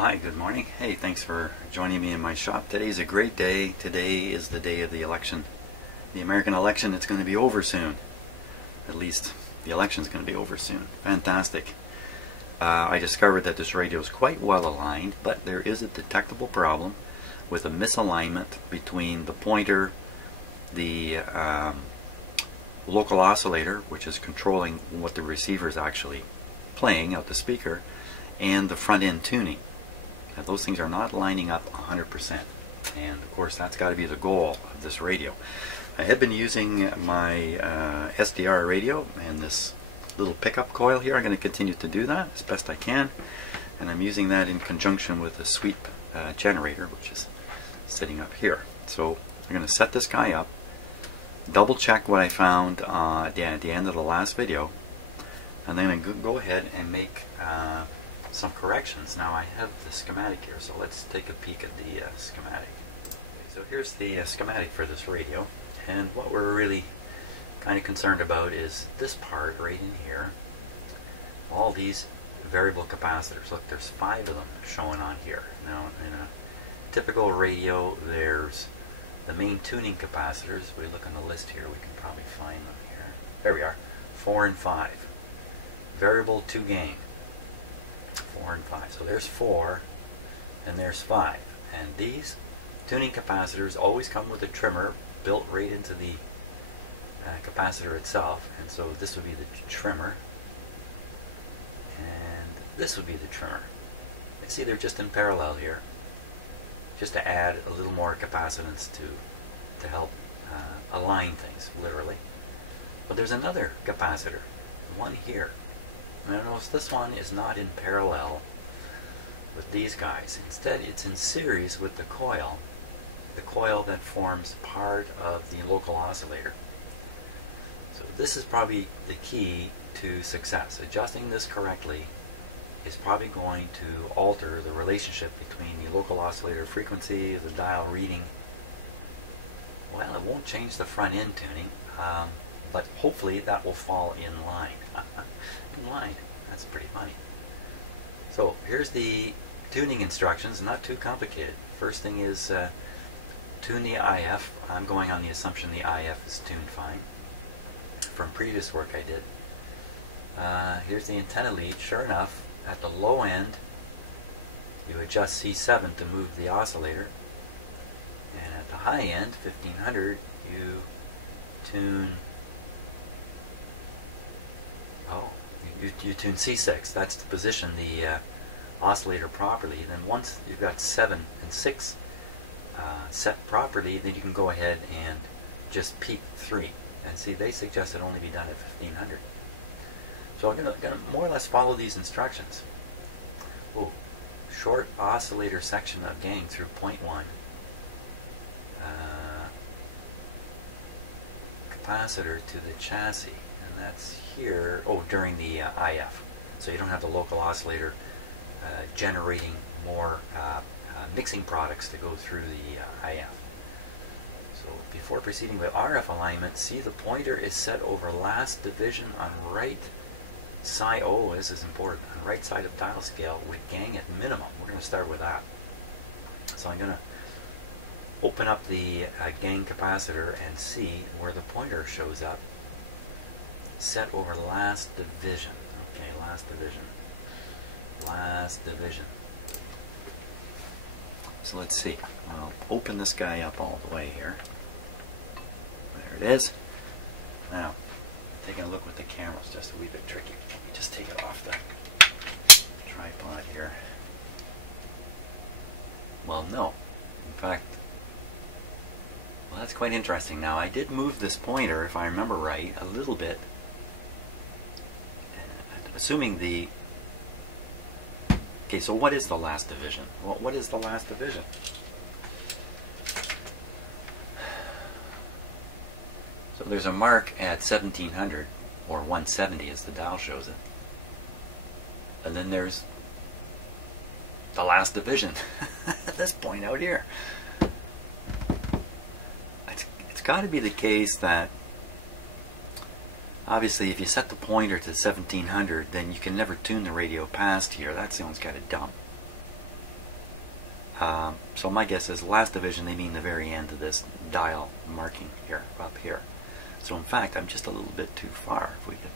Well, hi, good morning. Hey, thanks for joining me in my shop. Today's a great day. Today is the day of the election. The American election, it's going to be over soon. At least the election's going to be over soon. Fantastic. I discovered that this radio is quite well aligned, but there is a detectable problem with a misalignment between the pointer, the local oscillator, which is controlling what the receiver is actually playing out the speaker, and the front end tuning. Now, those things are not lining up 100%, and of course that's got to be the goal of this radio. I have been using my SDR radio and this little pickup coil here. I'm going to continue to do that as best I can, and I'm using that in conjunction with the sweep generator, which is sitting up here. So I'm going to set this guy up, double check what I found at the end of the last video, and then I'm going to go ahead and make some corrections. Now I have the schematic here, so let's take a peek at the schematic. Okay, so here's the schematic for this radio, and what we're really kind of concerned about is this part right in here. All these variable capacitors. Look, there's 5 of them showing on here. Now in a typical radio, there's the main tuning capacitors. If we look on the list here, we can probably find them here. There we are, 4 and 5. Variable 2 gain, 4 and 5. So there's 4 and there's 5. And these tuning capacitors always come with a trimmer built right into the capacitor itself. And so this would be the trimmer, and this would be the trimmer. You see, they're just in parallel here, just to add a little more capacitance to help align things, literally. But there's another capacitor, one here. Now notice this one is not in parallel with these guys. Instead, it's in series with the coil that forms part of the local oscillator. So this is probably the key to success. Adjusting this correctly is probably going to alter the relationship between the local oscillator frequency, the dial reading. Well, it won't change the front end tuning, but hopefully that will fall in line. In line. That's pretty funny. So here's the tuning instructions. Not too complicated. First thing is tune the IF. I'm going on the assumption the IF is tuned fine from previous work I did. Here's the antenna lead. Sure enough, at the low end you adjust C7 to move the oscillator, and at the high end, 1500, you tune you tune C6. That's to position the oscillator properly. Then once you've got 7 and 6 set properly, then you can go ahead and just peak 3. And see, they suggest it only be done at 1500. So I'm going to more or less follow these instructions. Oh, short oscillator section of gain through 0.1. Capacitor to the chassis. That's here, during the IF. So you don't have the local oscillator generating more mixing products to go through the IF. So before proceeding with RF alignment, see the pointer is set over last division on right side. Oh, this is important. On right side of dial scale with gang at minimum. We're going to start with that. So I'm going to open up the gang capacitor and see where the pointer shows up. Set over last division. Okay, last division. Last division. So let's see. I'll open this guy up all the way here. There it is. Now, taking a look with the camera is just a wee bit tricky. Let me just take it off the tripod here. Well, no. In fact, well, that's quite interesting. Now, I did move this pointer, if I remember right, a little bit. Assuming the... Okay, so what is the last division? Well, what is the last division? So there's a mark at 1700, or 170 as the dial shows it. And then there's the last division at this point out here. It's got to be the case that obviously if you set the pointer to 1700, then you can never tune the radio past here. That sounds kind of dumb. So my guess is last division, they mean the very end of this dial marking here, up here. So in fact, I'm just a little bit too far. If we could,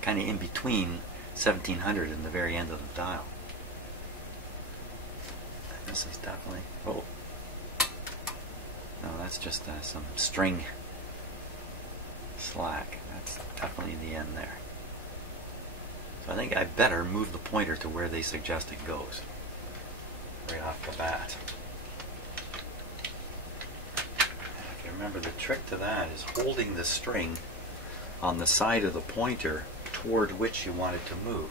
kind of in between 1700 and the very end of the dial. This is definitely, oh, no, that's just some string slack. That's definitely the end there. So I think I better move the pointer to where they suggest it goes, right off the bat. And if you remember, the trick to that is holding the string on the side of the pointer toward which you want it to move.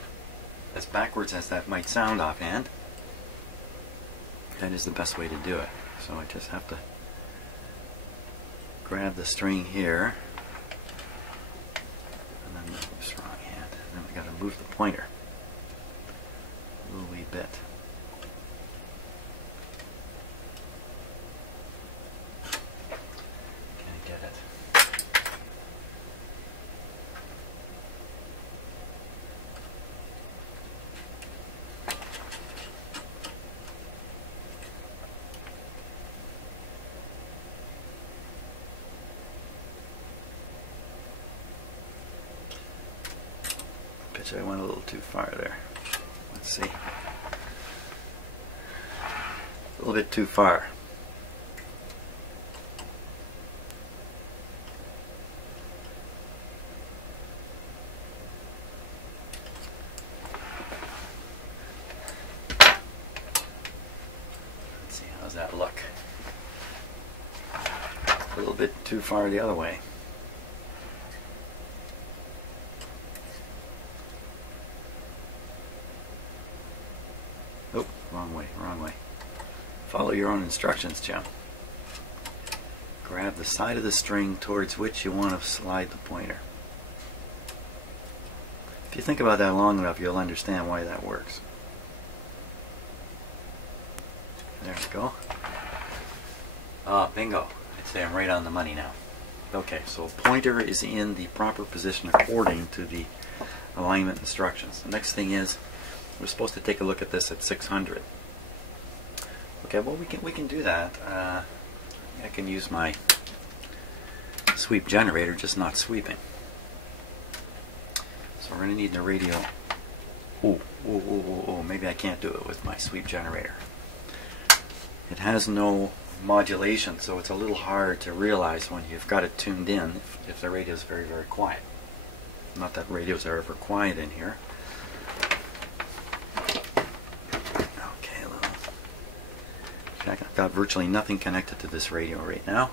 As backwards as that might sound offhand, that is the best way to do it. So I just have to grab the string here, and then oops, wrong hand. And then we got to move the pointer a little wee bit. Can I get it? I went a little too far there. Let's see. A little bit too far. Let's see, how's that look? A little bit too far the other way. Wrong way. Follow your own instructions, Jim. Grab the side of the string towards which you want to slide the pointer. If you think about that long enough, you'll understand why that works. There we go. Ah, bingo. I'd say I'm right on the money now. Okay, so pointer is in the proper position according to the alignment instructions. The next thing is, we're supposed to take a look at this at 600. Okay, well we can do that. I can use my sweep generator, just not sweeping. So we're going to need the radio. Oh, maybe I can't do it with my sweep generator. It has no modulation, so it's a little hard to realize when you've got it tuned in if the radio is very, very quiet. Not that radios are ever quiet in here. I've got virtually nothing connected to this radio right now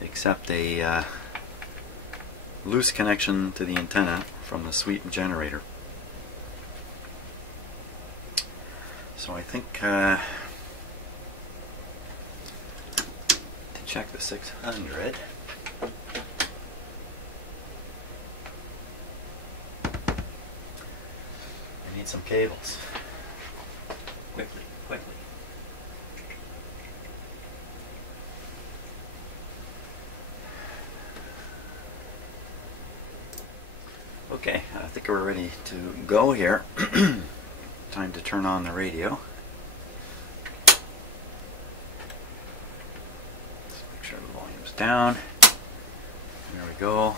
except a loose connection to the antenna from the sweep generator. So I think to check the 600, I need some cables. Quickly. Okay, I think we're ready to go here. Time to turn on the radio. Let's make sure the volume's down. There we go.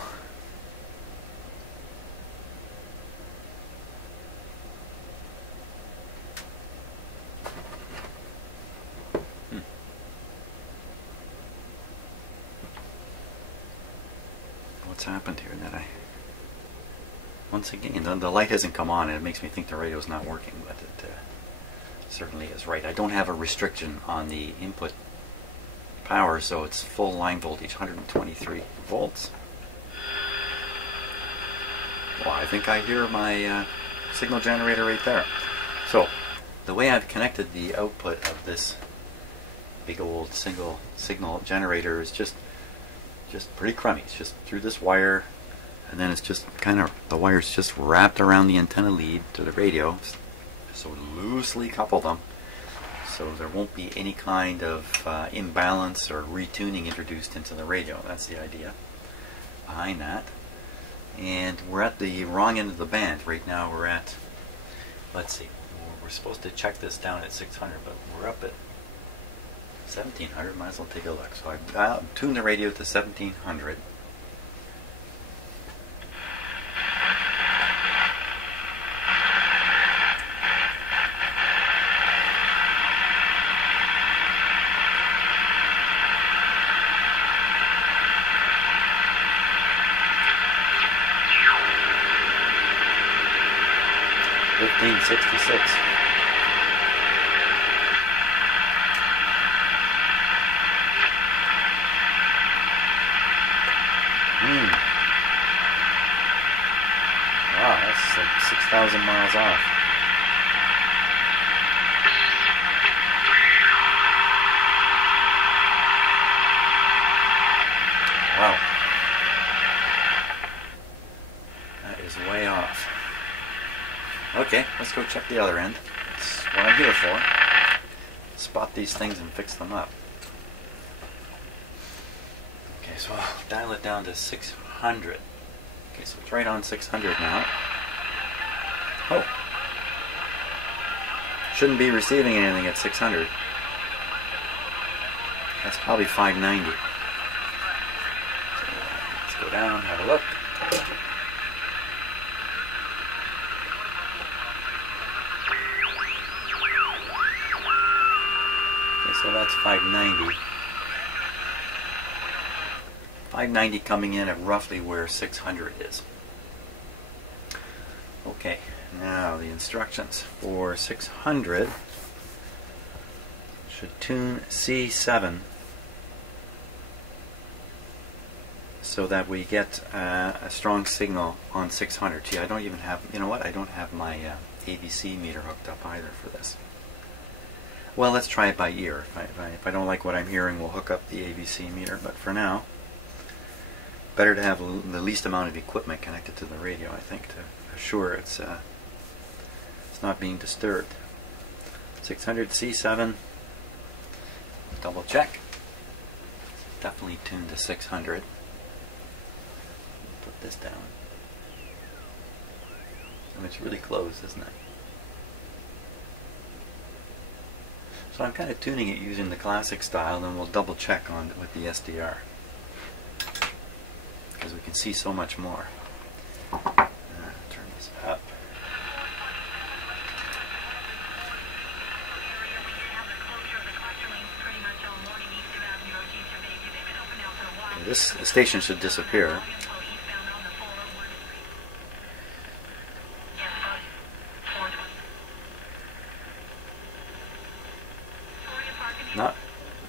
What's happened here that once again, the light hasn't come on and it makes me think the radio is not working, but it certainly is right. I don't have a restriction on the input power, so it's full line voltage, 123 volts. Well, I think I hear my signal generator right there. So, the way I've connected the output of this big old single signal generator is just pretty crummy. It's just through this wire, and then it's just kind of, the wire's just wrapped around the antenna lead to the radio, so loosely couple them, so there won't be any kind of imbalance or retuning introduced into the radio. That's the idea behind that. And we're at the wrong end of the band. Right now we're at, let's see, We're supposed to check this down at 600, but we're up at 1700. Might as well take a look. So I've tuned the radio to 1700. $15.66. Wow, that's like 6,000 miles off. Wow. That is way off. Okay, let's go check the other end. That's what I'm here for. Spot these things and fix them up. Okay, so I'll dial it down to 600. Okay, so it's right on 600 now. Oh. Shouldn't be receiving anything at 600. That's probably 590. So let's go down, have a look. So that's 590. 590 coming in at roughly where 600 is. Okay, now the instructions for 600 should tune C7 so that we get a strong signal on 600. Gee, I don't even have, you know what, I don't have my ABC meter hooked up either for this. Well, let's try it by ear. If I don't like what I'm hearing, we'll hook up the ABC meter. But for now, better to have the least amount of equipment connected to the radio, I think, to assure it's not being disturbed. 600 C7. Double check. Definitely tuned to 600. Put this down. And it's really close, isn't it? So I'm kind of tuning it using the classic style, and then we'll double check on it with the SDR because we can see so much more. Turn this up. Okay, this station should disappear.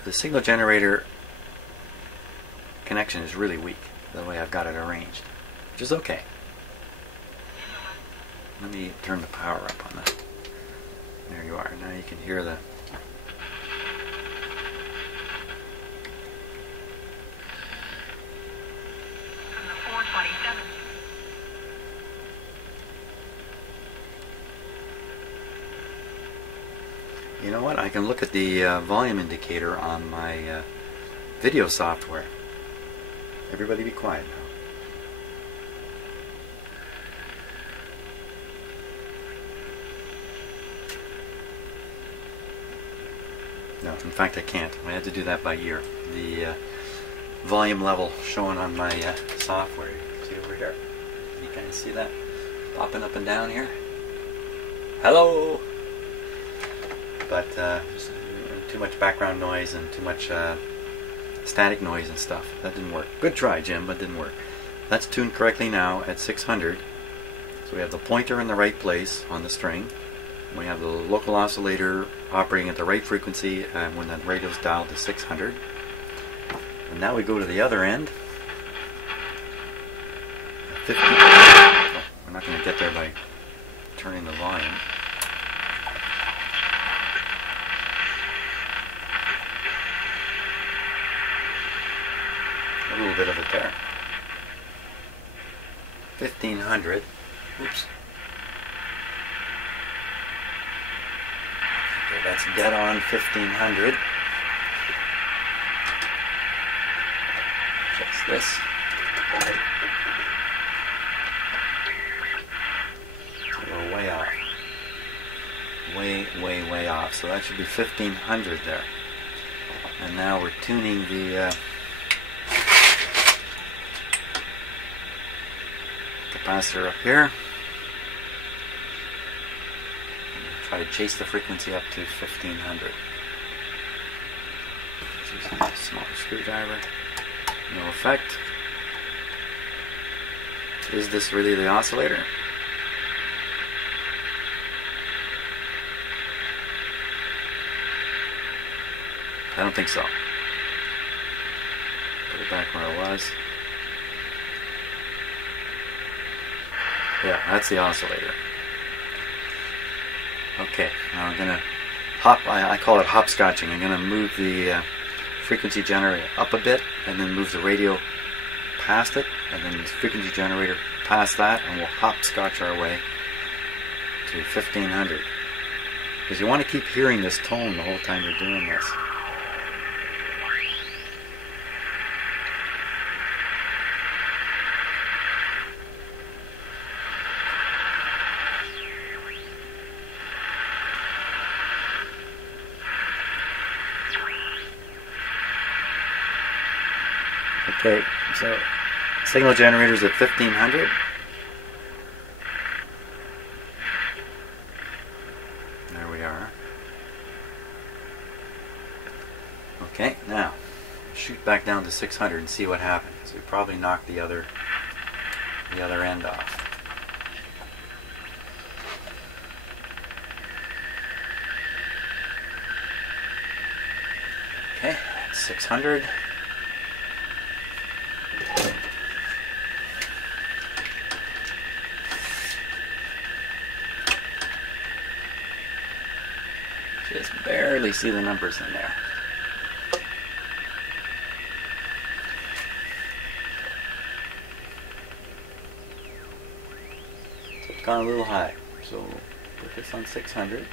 The signal generator connection is really weak, the way I've got it arranged, which is okay. Let me turn the power up on that. There you are. Now you can hear the... You know what? I can look at the volume indicator on my video software. Everybody be quiet now. No, in fact I can't. I had to do that by ear. The volume level showing on my software. See over here? You kind of see that popping up and down here? Hello! But too much background noise and too much static noise and stuff. That didn't work. Good try, Jim, but didn't work. That's tuned correctly now at 600. So we have the pointer in the right place on the string. We have the local oscillator operating at the right frequency when the radio's dialed to 600. And now we go to the other end. 50. Oh, we're not going to get there by turning the volume. A little bit of it there. 1500. Oops. Okay, that's dead on 1500. Just this. We're way off. way, way, way off. So that should be 1500 there. And now we're tuning the capacitor up here. Try to chase the frequency up to 1500. Using a smaller screwdriver. No effect. Is this really the oscillator? I don't think so. Put it back where it was. Yeah, that's the oscillator. Okay, now I'm going to hop, I call it hopscotching. I'm going to move the frequency generator up a bit and then move the radio past it and then the frequency generator past that, and we'll hopscotch our way to 1500. Because you want to keep hearing this tone the whole time you're doing this. Okay, so signal generators at 1500. There we are. Okay, now shoot back down to 600 and see what happens. We probably knocked the other end off. Okay, 600. Just barely see the numbers in there. It's gone a little high, so put this on 600.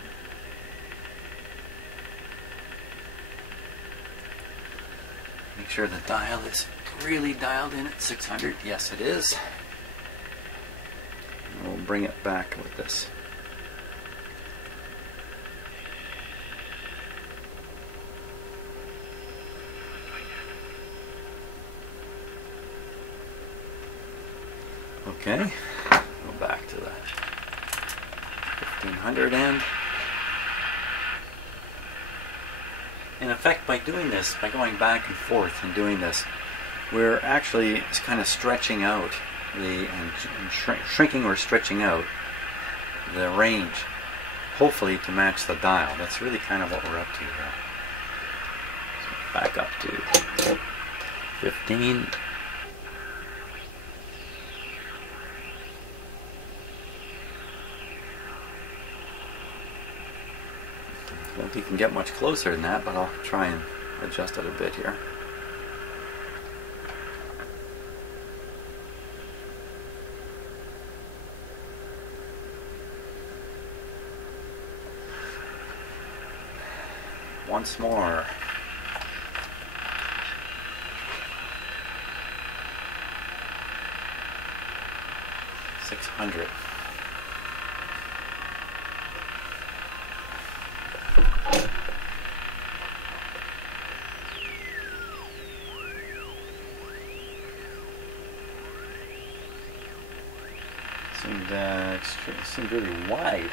Make sure the dial is really dialed in at 600. Yes, it is. And we'll bring it back with this. Okay, go back to the 1500 end. In effect, by doing this, by going back and forth and doing this, we're actually kind of stretching out shrinking or stretching out the range, hopefully to match the dial. That's really kind of what we're up to here. So back up to 15. I don't think you can get much closer than that, but I'll try and adjust it a bit here. Once more. $600. Seemed really wide.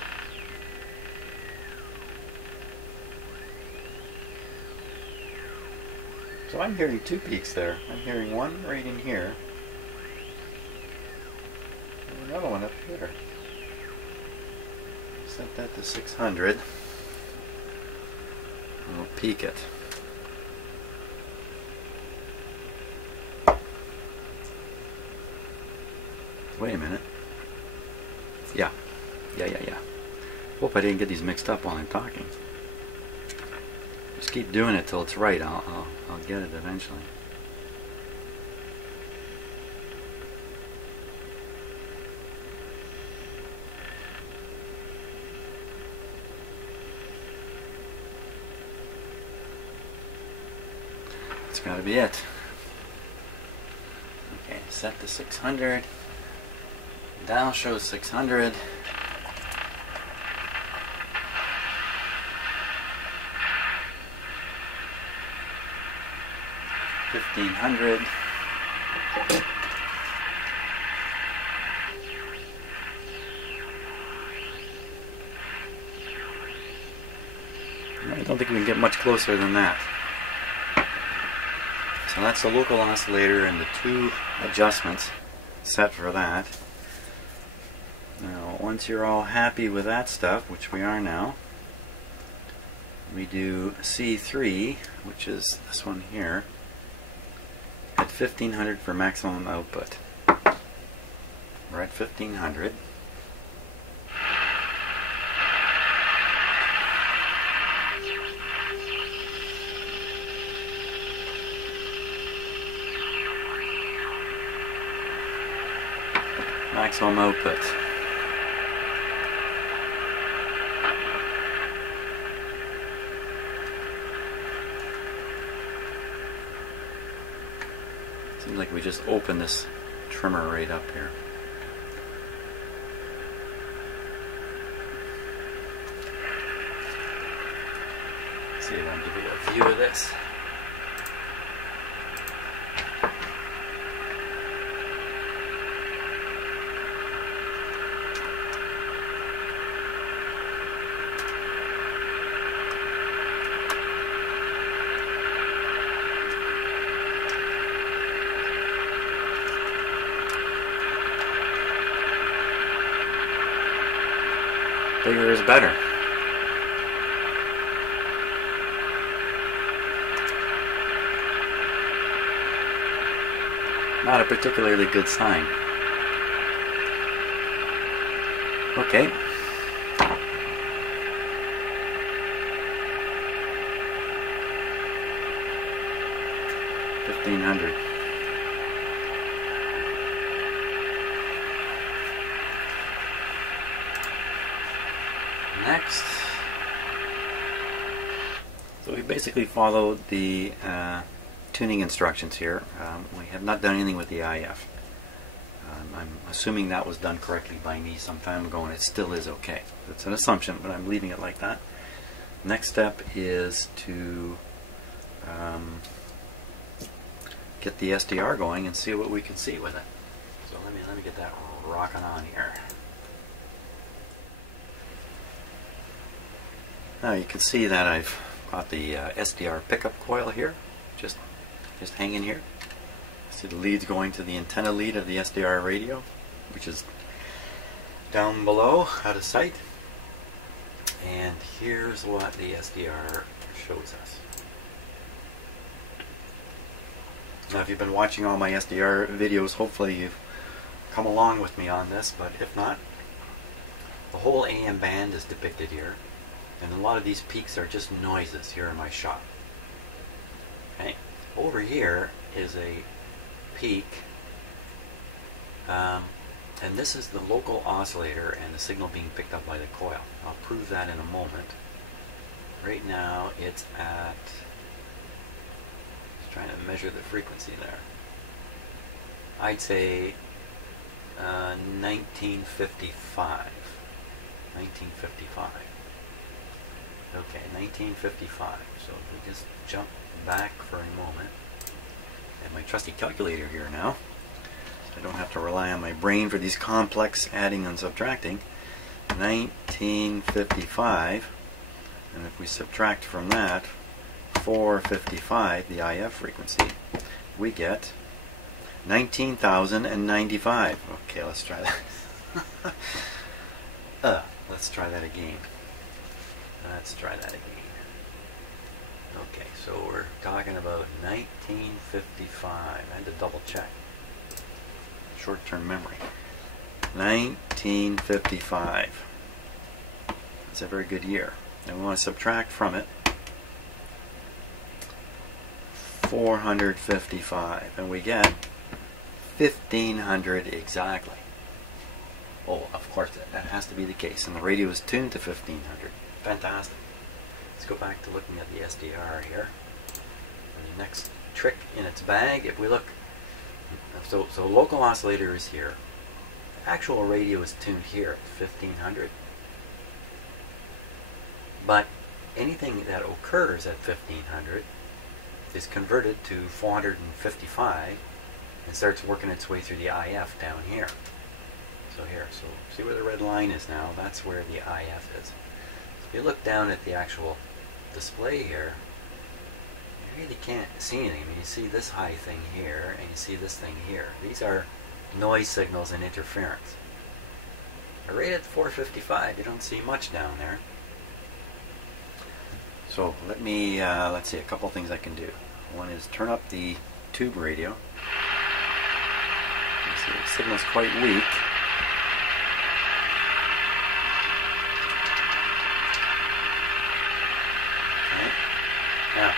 So I'm hearing two peaks there. I'm hearing one right in here, and another one up here. Set that to 600. And we'll peak it. Wait a minute. Yeah. Hope I didn't get these mixed up while I'm talking. Just keep doing it till it's right. I'll get it eventually. That's got to be it. Okay, set to 600. Dial shows 600. 1500. I don't think we can get much closer than that. So that's the local oscillator and the 2 adjustments set for that. Now, once you're all happy with that stuff, which we are now, we do C3, which is this one here, at 1500 for maximum output. We're at 1500. Maximum output. Seems like we just opened this trimmer right up here. Let's see if I can give you a view of this. Bigger is better. Not a particularly good sign. Okay. $1,500. Next, so we basically followed the tuning instructions here. We have not done anything with the IF. I'm assuming that was done correctly by me some time ago, and it still is okay. It's an assumption, but I'm leaving it like that. Next step is to get the SDR going and see what we can see with it. So let me get that rocking on here. Now you can see that I've got the SDR pickup coil here, just hanging here. See the leads going to the antenna lead of the SDR radio, which is down below, out of sight. And here's what the SDR shows us. Now if you've been watching all my SDR videos, hopefully you've come along with me on this, but if not, the whole AM band is depicted here. And a lot of these peaks are just noises here in my shop. Okay. Over here is a peak, and this is the local oscillator and the signal being picked up by the coil. I'll prove that in a moment. Right now it's at, just trying to measure the frequency there. I'd say 1955. 1955. Okay, 1955. So if we just jump back for a moment. I have my trusty calculator here now. So I don't have to rely on my brain for these complex adding and subtracting. 1955. And if we subtract from that 455, the IF frequency, we get 19,095. Okay, let's try that. Let's try that again. Let's try that again. Okay, so we're talking about 1955. I had to double check. Short-term memory. 1955. That's a very good year. And we want to subtract from it 455, and we get 1,500 exactly. Oh, of course, that has to be the case. And the radio is tuned to 1,500. Fantastic. Let's go back to looking at the SDR here. And the next trick in its bag, if we look, so local oscillator is here. The actual radio is tuned here at 1,500. But anything that occurs at 1,500 is converted to 455 and starts working its way through the IF down here. So here, so see where the red line is now? That's where the IF is. So if you look down at the actual display here, you really can't see anything. I mean, you see this high thing here, and you see this thing here. These are noise signals and interference. But right at 455, you don't see much down there. So let me, let's see, a couple things I can do. One is turn up the tube radio. You see the signal's quite weak. Okay. Now,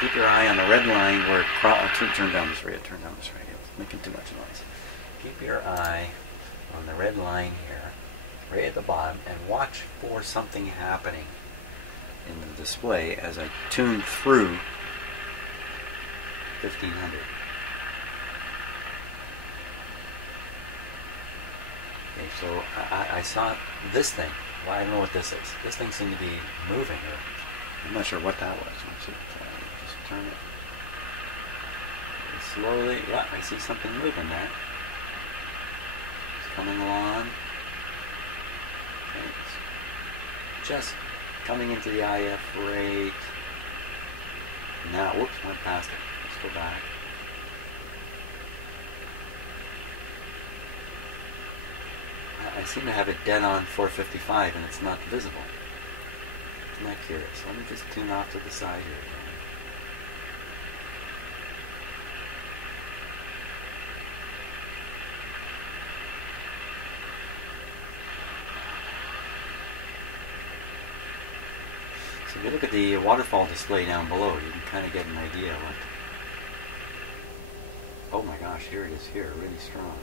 keep your eye on the red line where it turn down this radio, It's making too much noise. Keep your eye on the red line here, right at the bottom, and watch for something happening in the display as I tune through 1500. Okay, so I saw this thing. Well, I don't know what this is. This thing seemed to be moving. I'm not sure what that was. Let's just turn it slowly. Yeah, I see something moving there. It's coming along. Okay, it's just coming into the IF rate. Now, whoops, went past it. Let's go back. I seem to have it dead on 455 and it's not visible. Isn't that curious? Let me just tune off to the side here. So if you look at the waterfall display down below, you can kind of get an idea of what... Oh my gosh, here it is here, really strong.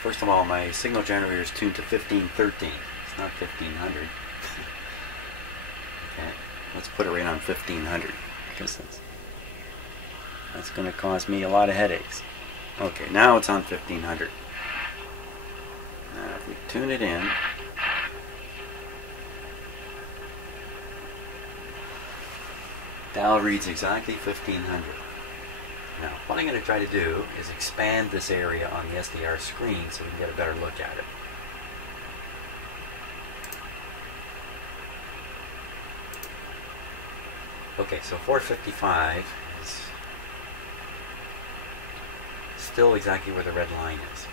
First of all, my signal generator is tuned to 1513. It's not 1500. Okay, let's put it right on 1500 because that's going to cause me a lot of headaches. Okay, now it's on 1500. Now if we tune it in, dial reads exactly 1500. Now, what I'm going to try to do is expand this area on the SDR screen so we can get a better look at it. Okay, so 455 is still exactly where the red line is.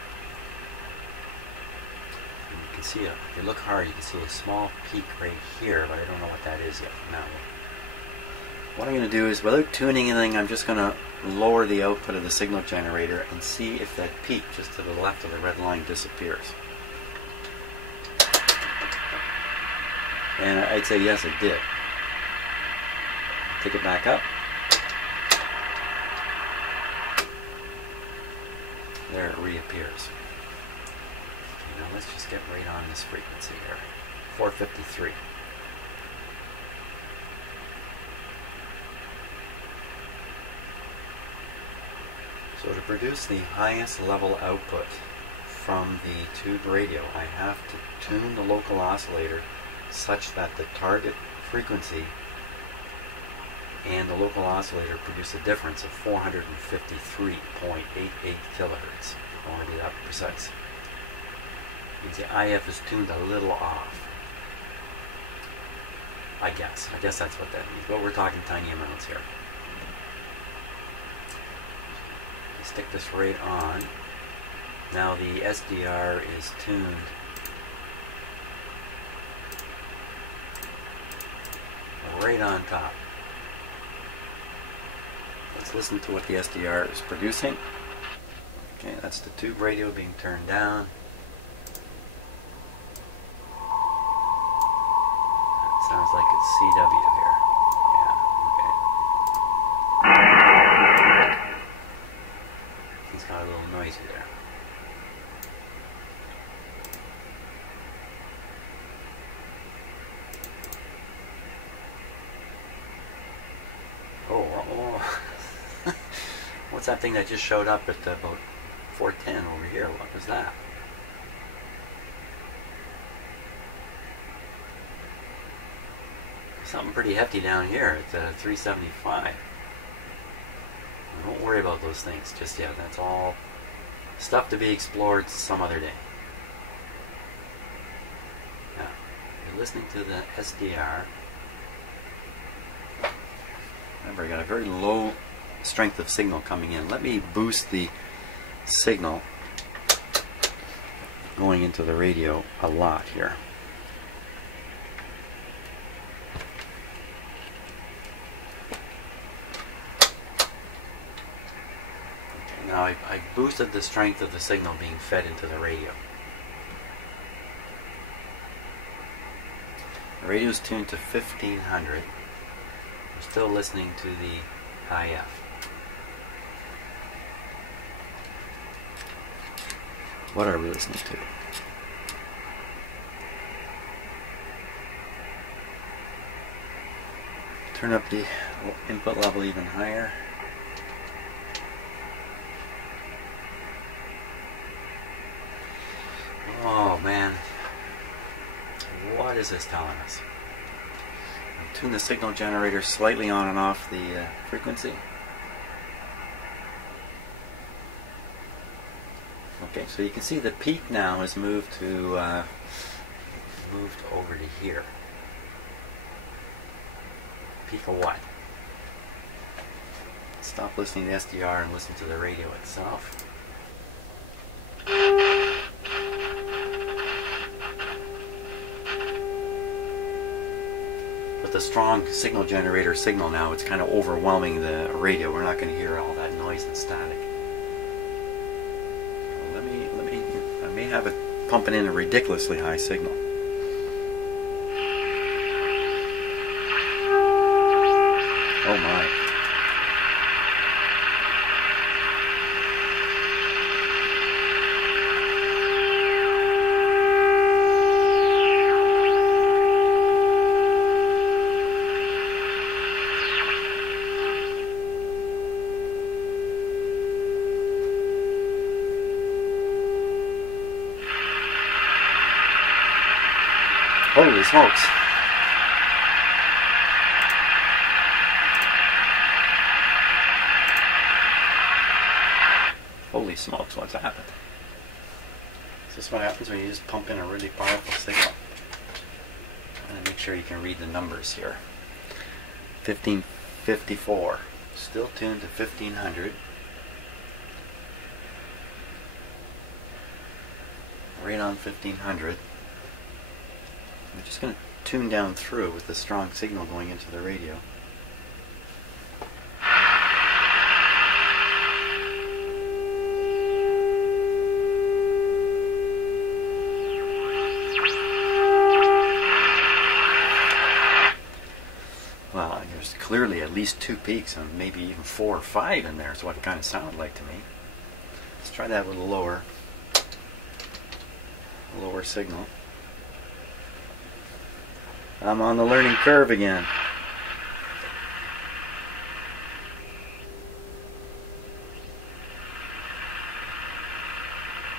And you can see it. If you look hard, you can see a small peak right here, but I don't know what that is yet. Now, what I'm going to do is, without tuning anything, I'm just going to lower the output of the signal generator and see if that peak just to the left of the red line disappears. And I'd say yes, it did. Take it back up. There it reappears. Okay, now let's just get right on this frequency here. 453. So to produce the highest level output from the tube radio, I have to tune the local oscillator such that the target frequency and the local oscillator produce a difference of 453.88 kilohertz. I want to be that precise. Means the IF is tuned a little off. I guess that's what that means, but we're talking tiny amounts here. Stick this right on. Now the SDR is tuned right on top. Let's listen to what the SDR is producing. Okay, that's the tube radio being turned down. That sounds like it's CW here. He's got a little noisy there. What's that thing that just showed up at about 410 over here? What was that? Something pretty hefty down here. It's at 375. Don't worry about those things just yet. That's all stuff to be explored some other day. Now, you're listening to the SDR. Remember, I got a very low strength of signal coming in. Let me boost the signal going into the radio a lot here. Okay, now I boosted the strength of the signal being fed into the radio. The radio is tuned to 1500. We're still listening to the IF. What are we listening to? Turn up the input level even higher. Oh man, what is this telling us? Tune the signal generator slightly on and off the frequency. Okay, so you can see the peak now has moved to moved over to here. Peak of what? Stop listening to the SDR and listen to the radio itself. With the strong signal generator signal now, it's kind of overwhelming the radio. We're not going to hear all that noise and static. I may have it pumping in a ridiculously high signal. Oh my. Holy smokes. Holy smokes, what's happened? Is this what happens when you just pump in a really powerful signal? I'm going to make sure you can read the numbers here. 1554. Still tuned to 1500. Right on 1500. I'm just going to tune down through with the strong signal going into the radio. Well, there's clearly at least 2 peaks and maybe even 4 or 5 in there is what it kind of sounded like to me. Let's try that with a lower signal. I'm on the learning curve again.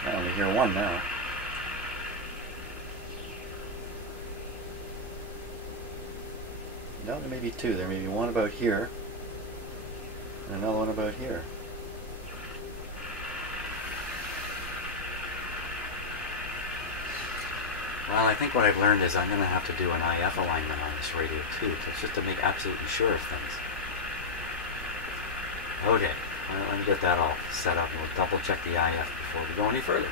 I only hear one now. No, there may be 2. There may be one about here and another one about here. Well, I think what I've learned is I'm going to have to do an IF alignment on this radio too, just to make absolutely sure of things. Okay, well, let me get that all set up and we'll double check the IF before we go any further.